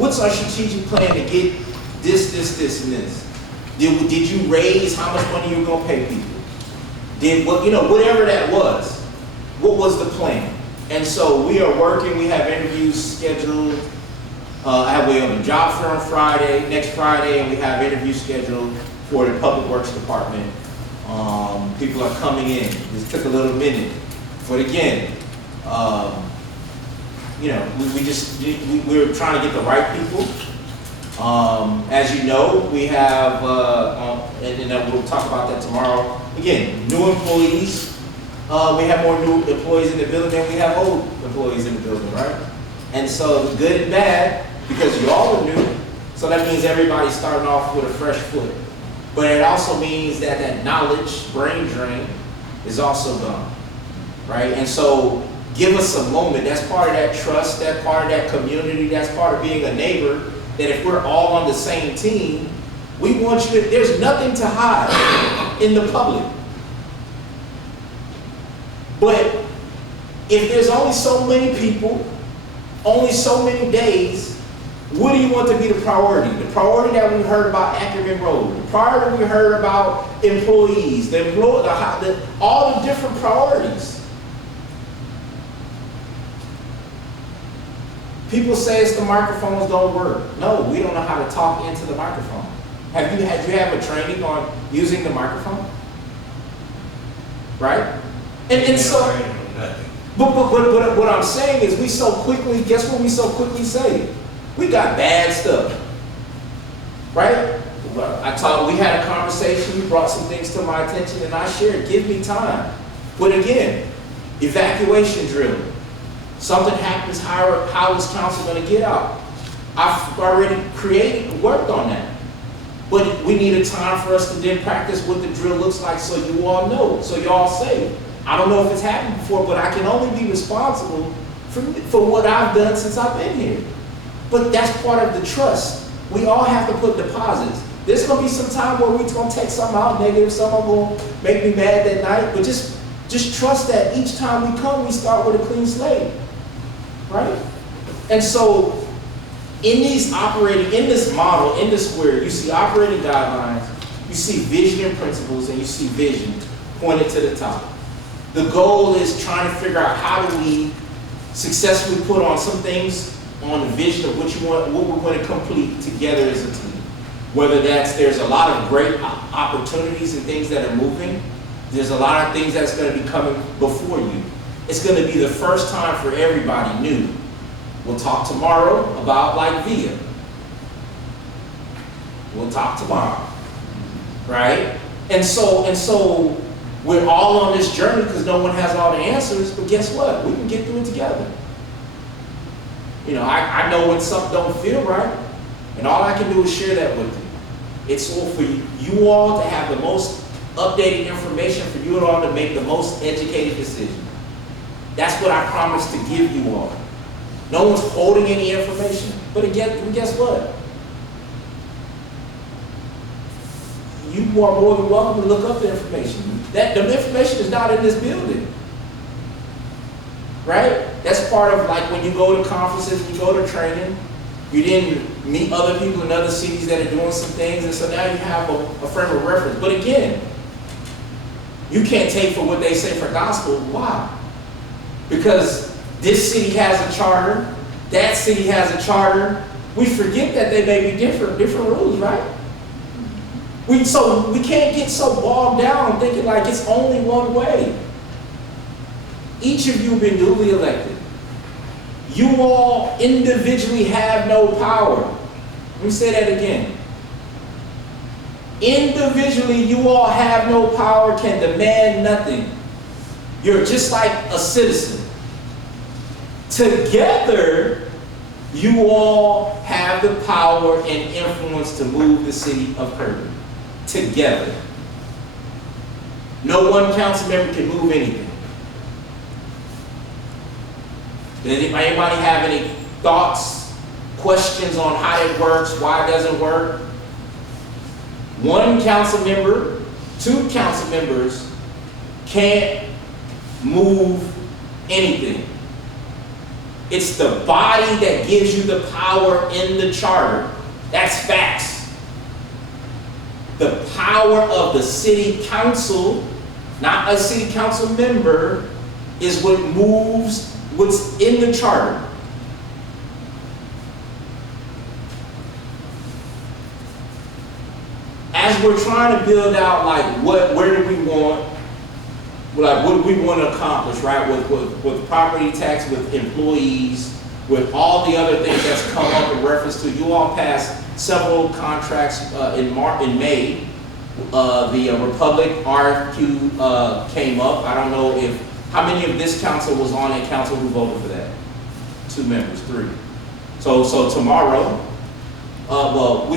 What's our strategic plan to get this, and this? Did you raise how much money you were gonna pay people? Did what, whatever that was, what was the plan? And so we are working, we have interviews scheduled. We have a job fair on Friday, next Friday, and we have interviews scheduled for the Public Works Department. People are coming in. This took a little minute, but again, we're trying to get the right people. As you know, we have, and we'll talk about that tomorrow. Again, new employees. We have more new employees in the building than we have old employees in the building, right? And so the good and bad, because you all are new, so that means everybody's starting off with a fresh foot. But it also means that that knowledge, brain drain, is also gone, right? And so give us a moment. That's part of that trust, that part of that community, that's part of being a neighbor, that if we're all on the same team, we want you to, there's nothing to hide in the public. But if there's only so many people, only so many days, what do you want to be the priority? The priority that we heard about Ackerman Road, the priority we heard about employees, all the different priorities. People say it's the microphones don't work. No, we don't know how to talk into the microphone. Had you have a training on using the microphone? Right? And so, but what I'm saying is guess what we so quickly say? We got bad stuff, right? We had a conversation, you brought some things to my attention and I shared, give me time. But again, evacuation drill. Something happens, how is council gonna get out? I've already worked on that. But we need a time for us to then practice what the drill looks like so you all know, so you all say, I don't know if it's happened before, but I can only be responsible for what I've done since I've been here. But that's part of the trust. We all have to put deposits. There's gonna be some time where we're gonna take something out negative, someone gonna make me mad that night, but just trust that each time we come, we start with a clean slate, right? And so, in this model, in the square, you see operating guidelines, you see vision and principles, and you see vision pointed to the top. The goal is trying to figure out how do we successfully put on some things on the vision of what we're going to complete together as a team. Whether there's a lot of great opportunities and things that are moving. There's a lot of things that's going to be coming before you. It's going to be the first time for everybody new. We'll talk tomorrow about like VIA. We'll talk tomorrow, right? And so we're all on this journey because no one has all the answers, but guess what? We can get through it together. I know when something don't feel right, and all I can do is share that with you. It's all for you all to have the most updated information, for you all to make the most educated decision. That's what I promise to give you all. No one's holding any information, but again, guess what? You are more than welcome to look up the information. The information is not in this building. Right? That's part of like when you go to conferences, you go to training, you then meet other people in other cities that are doing some things, and so now you have a frame of reference. But again, you can't take for what they say for gospel. Why? Because this city has a charter, that city has a charter. We forget that they may be different rules, right? We can't get so bogged down thinking like it's only one way. Each of you have been duly elected. You all individually have no power. Let me say that again. Individually, you all have no power, can demand nothing. You're just like a citizen. Together, you all have the power and influence to move the city of Kirby. Together. No one council member can move anything. Does anybody have any thoughts, questions on how it works, why it doesn't work? One council member, two council members can't move anything. It's the body that gives you the power in the charter. That's facts. The power of the city council, not a city council member, is what moves what's in the charter. As we're trying to build out, like, where do we want, like, what do we want to accomplish, right? With property tax, with employees, with all the other things that's come up in reference to, you all passed several contracts in May. The Republic RFQ came up. I don't know how many of this council was on a council who voted for that? 2 members, 3. So tomorrow, we'll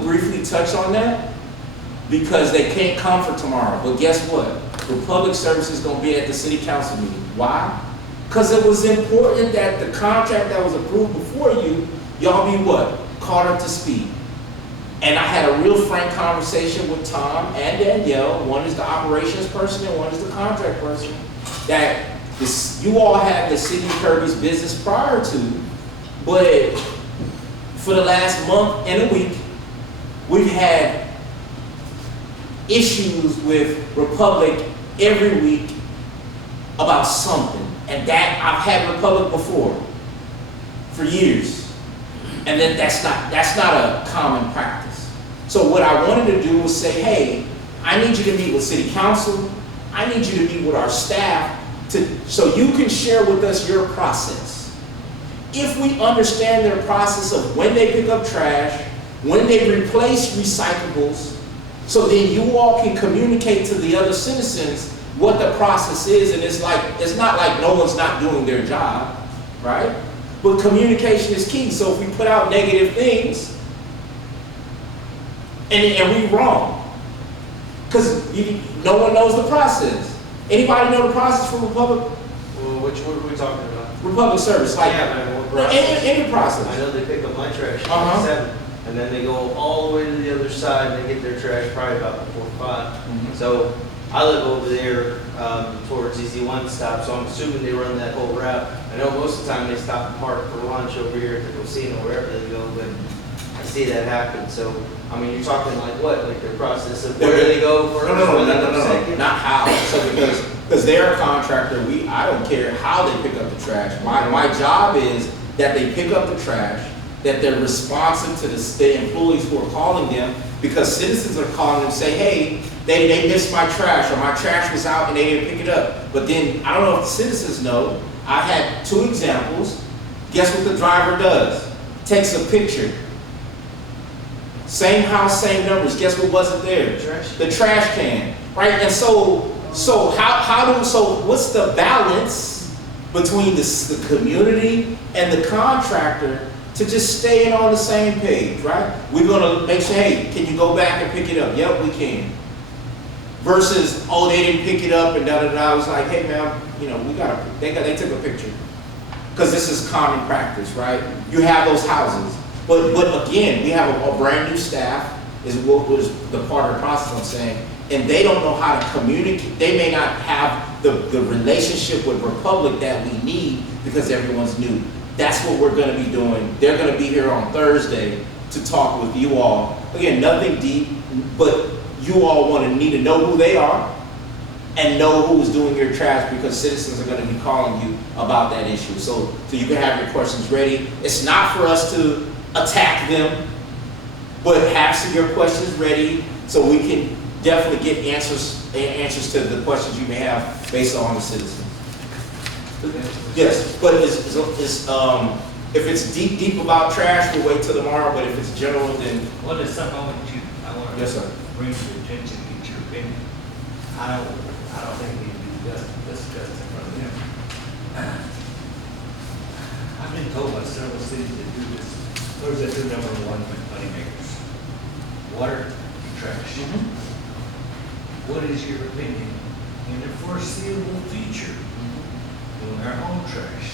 briefly touch on that because they can't come for tomorrow. But guess what? Republic Service is going to be at the city council meeting. Why? Because it was important that the contract that was approved before you, y'all be what? Caught up to speed. And I had a real frank conversation with Tom and Danielle. One is the operations person and one is the contract person. That you all had the City of Kirby's business prior to, but for the last month and a week, we've had issues with Republic every week about something. And that I've had Republic before for years. And then that's not a common practice. So what I wanted to do was say, hey, I need you to meet with City Council. I need you to meet with our staff so you can share with us your process. If we understand their process of when they pick up trash, when they replace recyclables, so then you all can communicate to the other citizens what the process is, and it's not like no one's not doing their job, right? But communication is key. So if we put out negative things, and we wrong, because no one knows the process. Anybody know the process for Republic? Well, what are we talking about? Republic Service, like Yeah, man, what process? any process. I know they pick up my trash at 7, and then they go all the way to the other side, and they get their trash probably about before 5. Mhm. So I live over there towards EZ1 stop, so I'm assuming they run that whole route. I know most of the time they stop and park for lunch over here at the casino, wherever they go, but I see that happen. So, I mean, you're talking like what? Like their process of where they go first? No, not how. So because they're a contractor, I don't care how they pick up the trash. My job is that they pick up the trash, that they're responsive to the employees who are calling them, because citizens are calling them and say, hey, they missed my trash, or my trash was out and they didn't pick it up. But then, I don't know if the citizens know, I had 2 examples. Guess what the driver does? Takes a picture. Same house, same numbers. Guess what wasn't there? The trash can, right? And so what's the balance between the community and the contractor to just staying on the same page, right? We're gonna make sure, hey, can you go back and pick it up? Yep, we can. Versus, oh, they didn't pick it up and da-da-da. I was like, hey, man, they took a picture. Because this is common practice, right? You have those houses. But again, we have a brand new staff, is what was the part of the process I'm saying, and they don't know how to communicate. They may not have the relationship with Republic that we need because everyone's new. That's what we're gonna be doing. They're gonna be here on Thursday to talk with you all. Again, nothing deep, but you all need to know who they are and know who's doing your trash, because citizens are gonna be calling you about that issue. So you can have your questions ready. It's not for us to attack them, but have some of your questions ready so we can definitely get answers to the questions you may have based on the citizens. Yes, but if it's deep about trash, we'll wait till tomorrow. But if it's general, then Well, there's something I want to yes, sir. bring to your attention, get your opinion. I don't think it needs to be discussed in front of them. I've been told by several cities that do this. Those are the number 1 money makers. Water and trash. What is your opinion in the foreseeable future doing our home trash?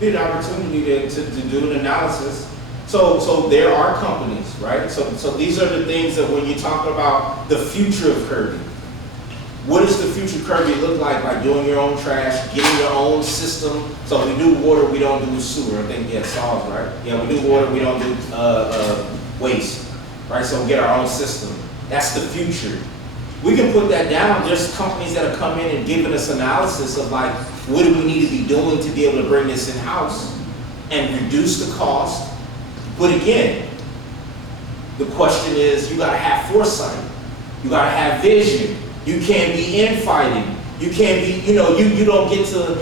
Be an opportunity to do an analysis. So there are companies, right? So these are the things that when you talk about the future of Kirby, what does the future Kirby look like doing your own trash, getting your own system? So we do water, we don't do sewer. I think, yeah, solves, right? Yeah, we do water, we don't do waste, right? So we get our own system. That's the future. We can put that down. There's companies that have come in and given us analysis of like, what do we need to be doing to be able to bring this in-house and reduce the cost. But again, the question is, you gotta have foresight. You gotta have vision. You can't be infighting. You can't be, you don't get to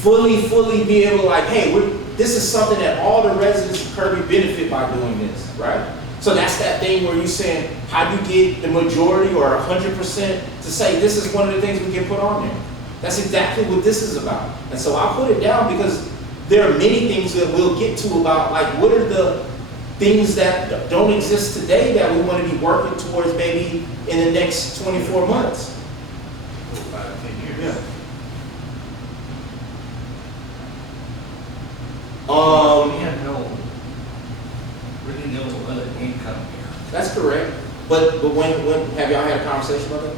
fully be able to like, hey, this is something that all the residents of Kirby benefit by doing this, right? So that's that thing where you're saying, how do you get the majority or 100% to say this is one of the things we can put on there? That's exactly what this is about. And so I put it down because there are many things that we'll get to about like, what are the things that don't exist today that we want to be working towards maybe in the next 24 months. 4, 5, 10 years. Yeah. We have really no other income here. That's correct. But when have y'all had a conversation about that?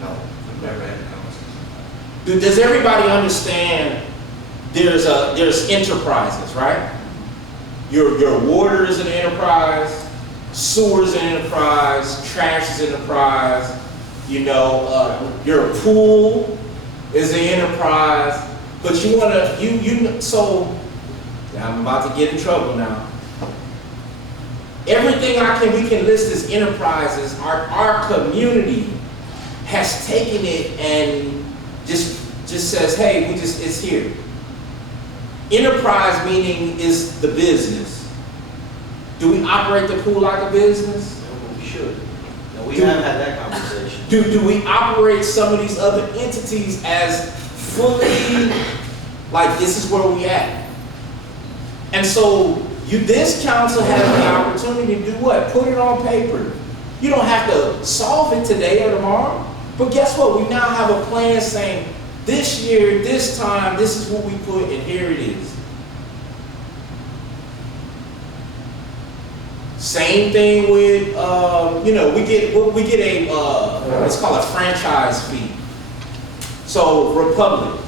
No, we've never had a conversation. Does everybody understand there's enterprises, right? Your water is an enterprise, sewer is an enterprise, trash is an enterprise, your pool is an enterprise, but you wanna, so, now I'm about to get in trouble now. Everything we can list as enterprises, our community has taken it and just says, hey, it's here. Enterprise meaning is the business. Do we operate the pool like a business? No, we should. No, we haven't had that conversation. Do we operate some of these other entities as fully, like this is where we at? And so this council has the opportunity to do what? Put it on paper. You don't have to solve it today or tomorrow, but guess what? We now have a plan saying, this year, this time, this is what we put, and here it is. Same thing with, we get a, it's called a franchise fee. So Republic,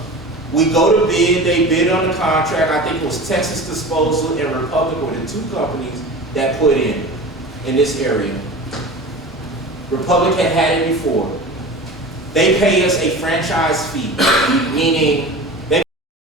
we go to bid, they bid on the contract. I think it was Texas Disposal and Republic were the two companies that put in this area. Republic had it before. They pay us a franchise fee, meaning